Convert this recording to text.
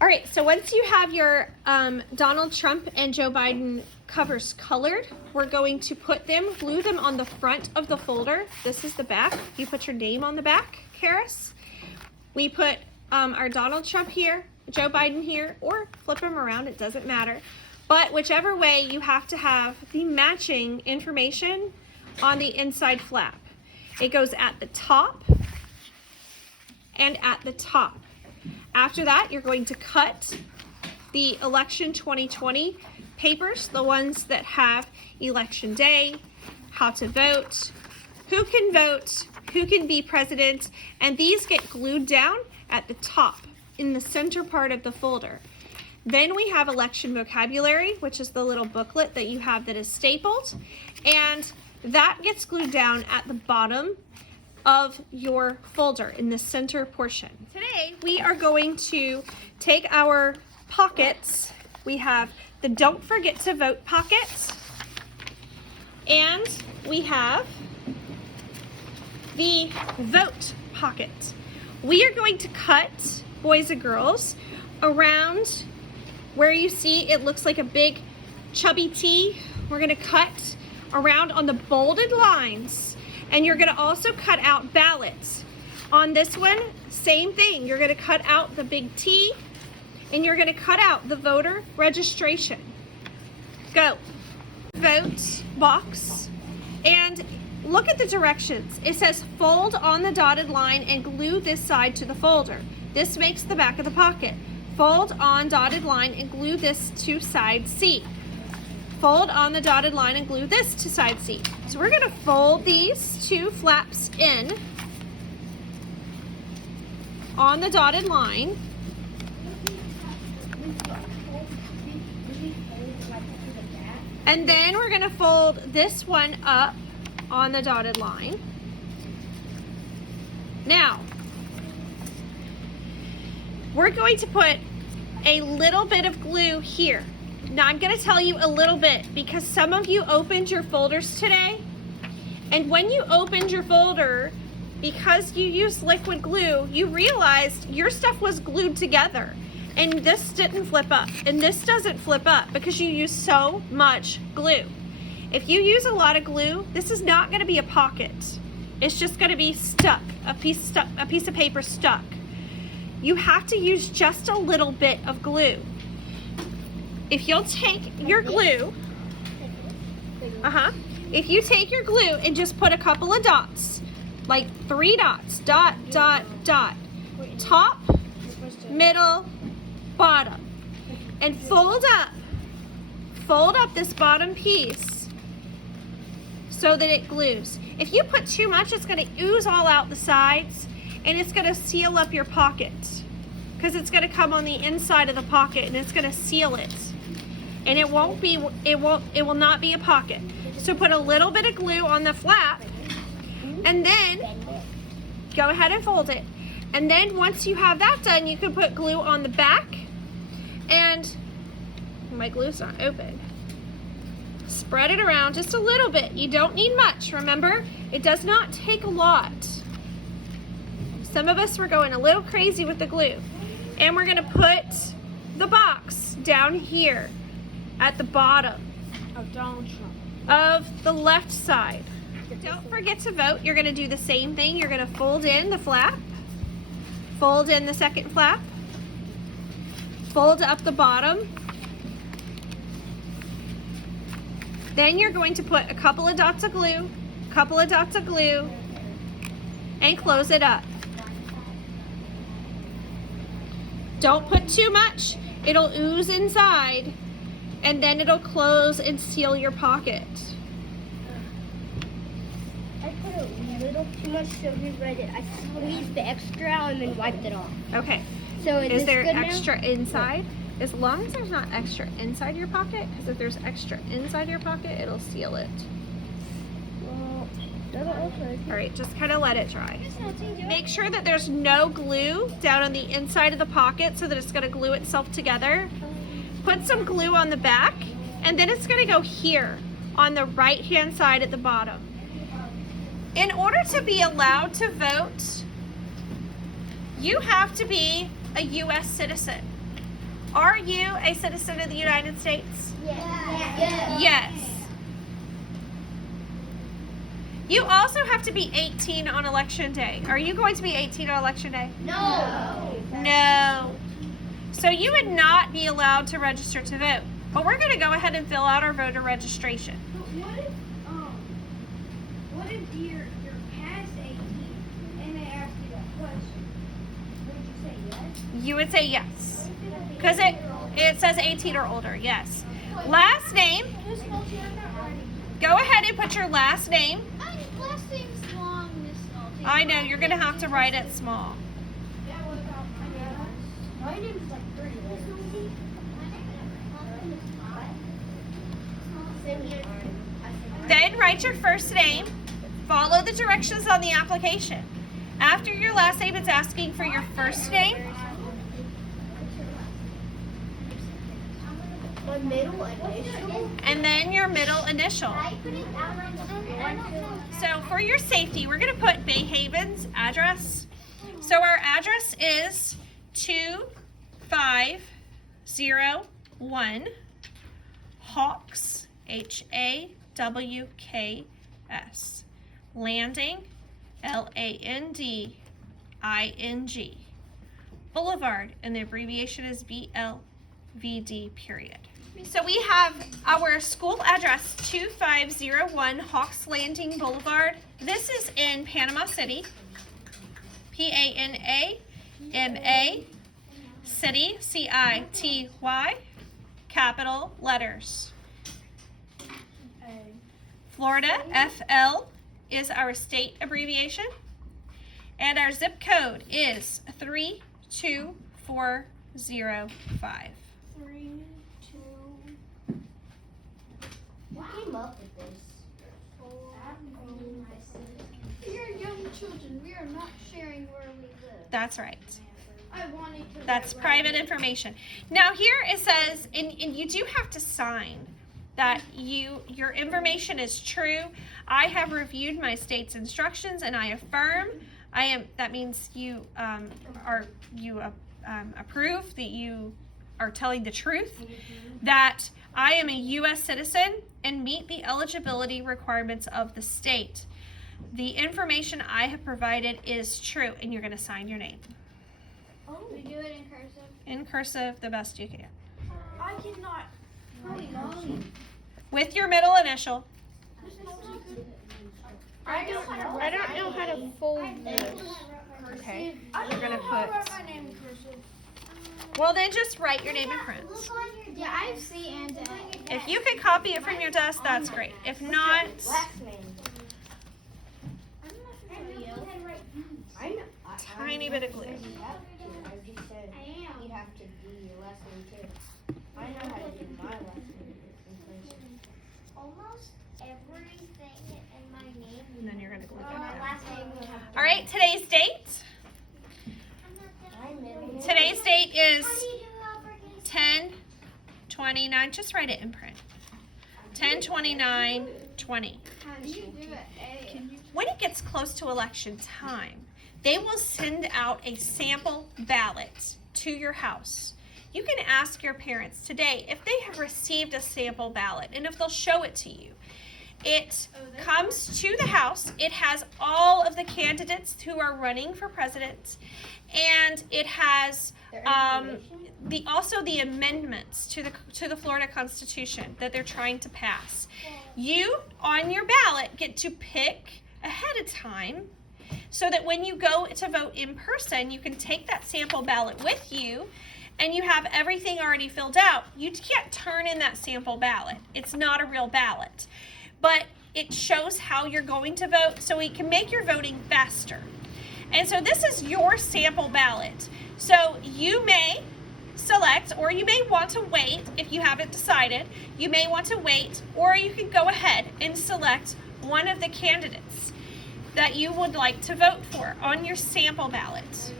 All right, so once you have your Donald Trump and Joe Biden covers colored, we're going to glue them on the front of the folder. This is the back. You put your name on the back, Karis. We put our Donald Trump here, Joe Biden here, or flip them around, it doesn't matter. But whichever way, you have to have the matching information on the inside flap. It goes at the top and at the top. After that, you're going to cut the election 2020 papers, the ones that have election day, how to vote, who can be president, and these get glued down at the top in the center part of the folder. Then we have election vocabulary, which is the little booklet that you have that is stapled, and that gets glued down at the bottom of your folder in the center portion. Today we are going to take our pockets. We have the Don't Forget to Vote pocket, and we have the Vote pocket. We are going to cut, boys and girls, around where you see it looks like a big chubby T. We're going to cut around on the bolded lines, and you're going to also cut out ballots. On this one, same thing. You're going to cut out the big T, and you're going to cut out the voter registration. Go. Vote box, and look at the directions. It says fold on the dotted line and glue this side to the folder. This makes the back of the pocket. Fold on dotted line and glue this to side C. Fold on the dotted line and glue this to side C. So we're going to fold these two flaps in on the dotted line. And then we're going to fold this one up on the dotted line. Now, we're going to put a little bit of glue here. Now, I'm going to tell you a little bit because some of you opened your folders today, and when you opened your folder, because you used liquid glue, you realized your stuff was glued together, and this didn't flip up, and this doesn't flip up because you use so much glue. If you use a lot of glue, this is not going to be a pocket. It's just going to be stuck, a piece of paper stuck. You have to use just a little bit of glue. If you'll take your glue, if you take your glue and just put a couple of dots, like 3 dots, dot, dot, dot, top, middle, bottom, and fold up this bottom piece so that it glues. If you put too much, it's going to ooze all out the sides, and it's going to seal up your pocket because it's going to come on the inside of the pocket and it's going to seal it, and it will not be a pocket. So put a little bit of glue on the flap, and then go ahead and fold it. And then once you have that done, you can put glue on the back, and my glue's not open. Spread it around just a little bit. You don't need much, remember? It does not take a lot. Some of us were going a little crazy with the glue. And we're gonna put the box down here at the bottom of Donald Trump of the left side. Don't forget to vote. You're gonna do the same thing. You're gonna fold in the flap, fold in the second flap, fold up the bottom. Then you're going to put a couple of dots of glue, and close it up. Don't put too much. It'll ooze inside, and then it'll close and seal your pocket. I put a little too much so here's what I did. I squeezed the extra out and then wiped it off. Okay. So is there good extra now? inside? As long as there's not extra inside your pocket, because if there's extra inside your pocket, it'll seal it. Well, doesn't look like it. All right, just kind of let it dry. Make sure that there's no glue down on the inside of the pocket so that it's going to glue itself together. Put some glue on the back, and then it's going to go here on the right-hand side at the bottom. In order to be allowed to vote, you have to be a U.S. citizen. Are you a citizen of the United States? Yes. Yes. You also have to be 18 on election day. Are you going to be 18 on election day? No. No. So you would not be allowed to register to vote. But we're going to go ahead and fill out our voter registration. What if you're past 18 and they ask you that question? Would you say yes? You would say yes. Because it says 18 or older, yes. Last name. Go ahead and put your last name. Last name's long, Miss Salty. I know, you're going to have to write it small. My name's like 3 letters. Then write your first name. Follow the directions on the application. After your last name, it's asking for your first name. My middle initial. And then your middle initial. So for your safety, we're going to put Bay Haven's address. So our address is 2501 Hawks, Hawks, Landing, Landing, Boulevard, and the abbreviation is BLVD, period. So we have our school address, 2501 Hawks Landing Boulevard. This is in Panama City, Panama City, City, capital letters. Florida, FL, is our state abbreviation. And our zip code is 32405. 3, 2. Who came up with this? We are young children. We are not sharing where we live. That's right. I wanted to. That's private information. Now here it says, and you do have to sign that your information is true. I have reviewed my state's instructions and I affirm. That means you approve that you are telling the truth, that I am a U.S. citizen and meet the eligibility requirements of the state. The information I have provided is true, and you're going to sign your name. Oh, we do it in cursive. In cursive, the best you can. I cannot. Holy moly. With your middle initial. I don't know how to fold this. Okay. You're going to put... my name in cursive. Well, then just write your name in print. Yeah, I have C and A. If you can copy it from your desk, that's great. If not, Last name. tiny bit of glue. I just said you have to do your last name too. I know how to do my last name. Almost everything in my name. And then you're going to glue My that down. last name would have. All right, today's date. Today's date is 10/29. Just write it in print. 10/29/20. How do you do it? When it gets close to election time, they will send out a sample ballot to your house. You can ask your parents today if they have received a sample ballot and if they'll show it to you. It comes to the House. It has all of the candidates who are running for president, and it has also the amendments to the Florida Constitution that they're trying to pass. You, on your ballot, get to pick ahead of time so that when you go to vote in person, you can take that sample ballot with you and you have everything already filled out. You can't turn in that sample ballot. It's not a real ballot. But it shows how you're going to vote so it can make your voting faster. And so this is your sample ballot. So you may select, or you may want to wait if you haven't decided. You may want to wait, or you can go ahead and select one of the candidates that you would like to vote for on your sample ballot.